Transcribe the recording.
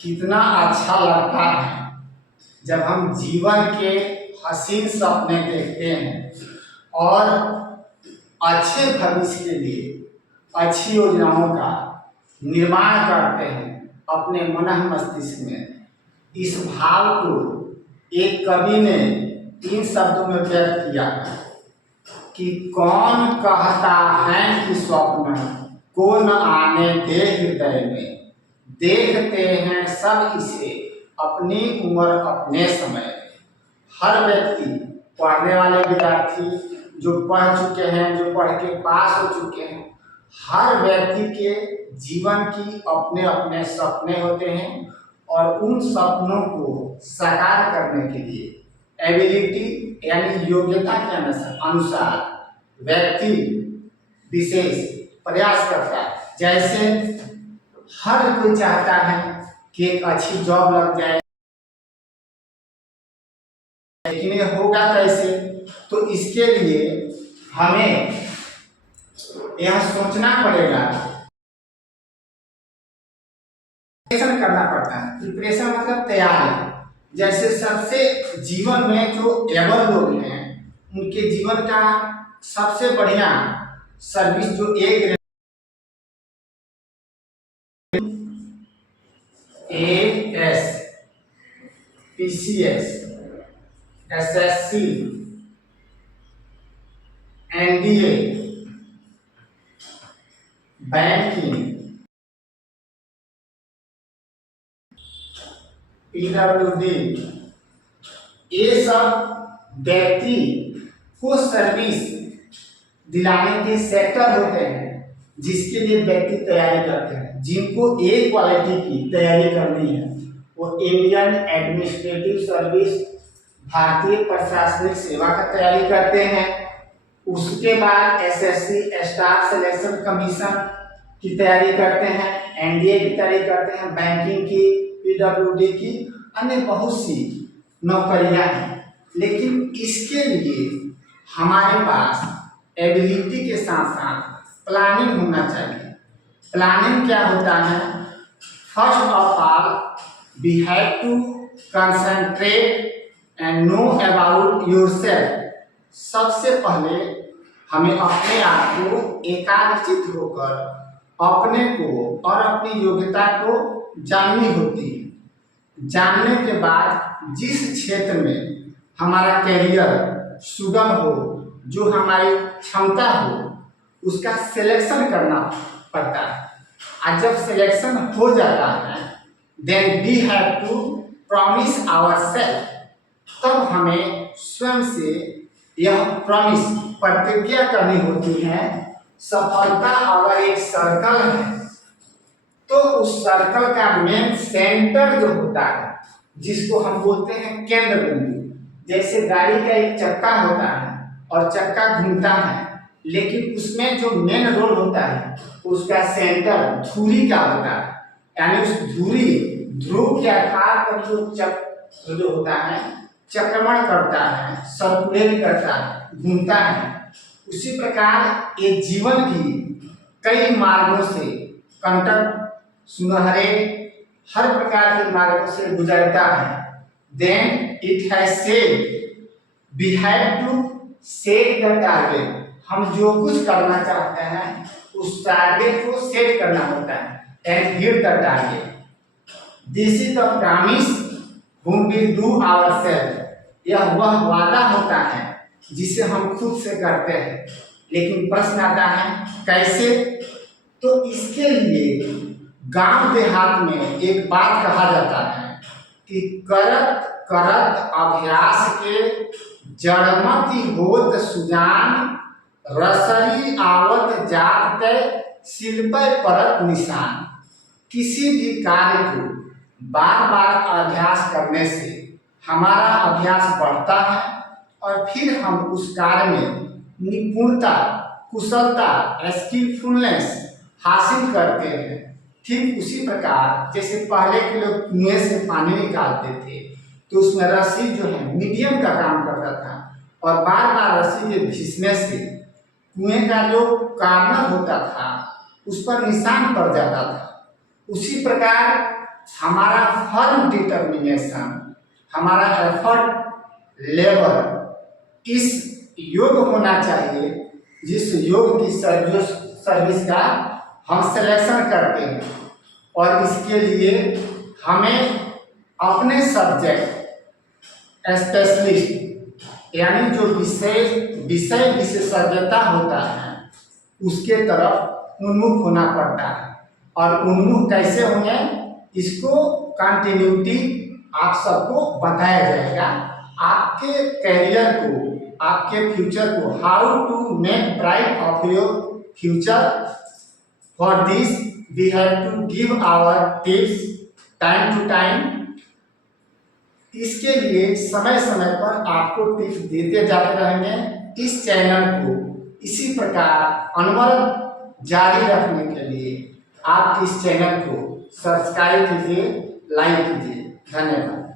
कितना अच्छा लगता है जब हम जीवन के हसीन सपने देखते हैं और अच्छे भविष्य के लिए अच्छी योजनाओं का निर्माण करते हैं अपने मन मस्तिष्क में। इस भाव को एक कवि ने 3 शब्दों में व्यक्त किया है कि कौन कहता है कि स्वप्न को न आने दे हृदय में, देखते हैं सब इसे अपनी उम्र अपने समय। हर व्यक्ति, पढ़ने वाले विद्यार्थी जो पढ़ चुके हैं, जो पढ़ के पास हो चुके हैं, हर व्यक्ति के जीवन की अपने अपने सपने होते हैं और उन सपनों को साकार करने के लिए एबिलिटी यानी योग्यता के अनुसार व्यक्ति विशेष प्रयास करता है। जैसे हर कोई चाहता है कि एक अच्छी जॉब लग जाए, लेकिन ये होगा कैसे? तो इसके लिए हमें यह सोचना पड़ेगा, प्रिपरेशन करना पड़ता है। प्रिपरेशन मतलब तैयारी। जैसे सबसे जीवन में जो एबल लोग हैं उनके जीवन का सबसे बढ़िया सर्विस जो एक AS, PCS, SSC, NDA, banking, PWD, ये सब व्यक्ति को सर्विस दिलाने के सेक्टर होते हैं जिसके लिए व्यक्ति तैयारी करते हैं। जिनको ए क्वालिटी की तैयारी करनी है वो इंडियन एडमिनिस्ट्रेटिव सर्विस, भारतीय प्रशासनिक सेवा का तैयारी करते हैं। उसके बाद SSC स्टाफ सिलेक्शन कमीशन की तैयारी करते हैं, NDA की तैयारी करते हैं, बैंकिंग की, PWD की, अन्य बहुत सी नौकरियां हैं। लेकिन इसके लिए हमारे पास एबिलिटी के साथ साथ प्लानिंग होना चाहिए। प्लानिंग क्या होता है? First of all we have to concentrate and know about yourself. सबसे पहले हमें अपने आप को एकाग्रचित होकर अपने को और अपनी योग्यता को जाननी होती है। जानने के बाद जिस क्षेत्र में हमारा कैरियर सुगम हो, जो हमारी क्षमता हो, उसका सिलेक्शन करना पड़ता है। और जब सिलेक्शन हो जाता है then we have to promise ourselves. तब हमें स्वयं से यह प्रॉमिस, प्रतिज्ञा करनी होती है। सफलता अगर एक सर्कल है तो उस सर्कल का मेन सेंटर जो होता है, जिसको हम बोलते हैं केंद्र बिंदु। जैसे गाड़ी का एक चक्का होता है और चक्का घूमता है, लेकिन उसमें जो मेन रोल होता है उसका सेंटर धुरी का होता है। यानी उस धुरी ध्रुव के आकार पर जो चक्र जो होता है चक्रमण करता है, सर्कुलेट करता है, घूमता है। उसी प्रकार ये जीवन भी कई मार्गों से, कंटक, सुनहरे, हर प्रकार के मार्गों से गुजरता है। Then it has said we have to set the target. हम जो कुछ करना चाहते हैं उस टारगेट को सेट करना होता है and hit the target. This is the promise whom we do ourselves। यह वह वादा होता है जिसे हम खुद से करते हैं। लेकिन प्रश्न आता है कैसे? तो इसके लिए गांव देहात में एक बात कहा जाता है कि करत करत अभ्यास के जड़मति होत सुजान, रसरी आवत जात शिल्पय परत निशान। किसी भी कार्य को बार बार अभ्यास करने से हमारा अभ्यास बढ़ता है और फिर हम उस कार्य में निपुणता, कुशलता, स्किलफुलनेस हासिल करते हैं। ठीक उसी प्रकार जैसे पहले के लोग कुएं से पानी निकालते थे तो उसमें रस्सी जो है मीडियम का काम करता था और बार बार रस्सी के घिसने से कुएं का जो कार्नर होता था उस पर निशान पड़ जाता था। उसी प्रकार हमारा फर्म डिटर्मिनेशन, हमारा एफर्ट लेवल इस योग होना चाहिए, जिस योग की सर्विस का हम सिलेक्शन करते हैं। और इसके लिए हमें अपने सब्जेक्ट स्पेशलिस्ट यानी जो विषय विशेषज्ञता होता है उसके तरफ उन्मुख होना पड़ता है। और उन्मुख कैसे होंगे, इसको कंटिन्यूटी आप सबको बताया जाएगा। आपके करियर को, आपके फ्यूचर को, how to make bright of your future. For this we have to give our tips time to time. इसके लिए समय समय पर आपको टिप्स देते जाते रहेंगे। इस चैनल को इसी प्रकार अनवरत जारी रखने के लिए आप इस चैनल को सब्सक्राइब कीजिए, लाइक कीजिए। धन्यवाद।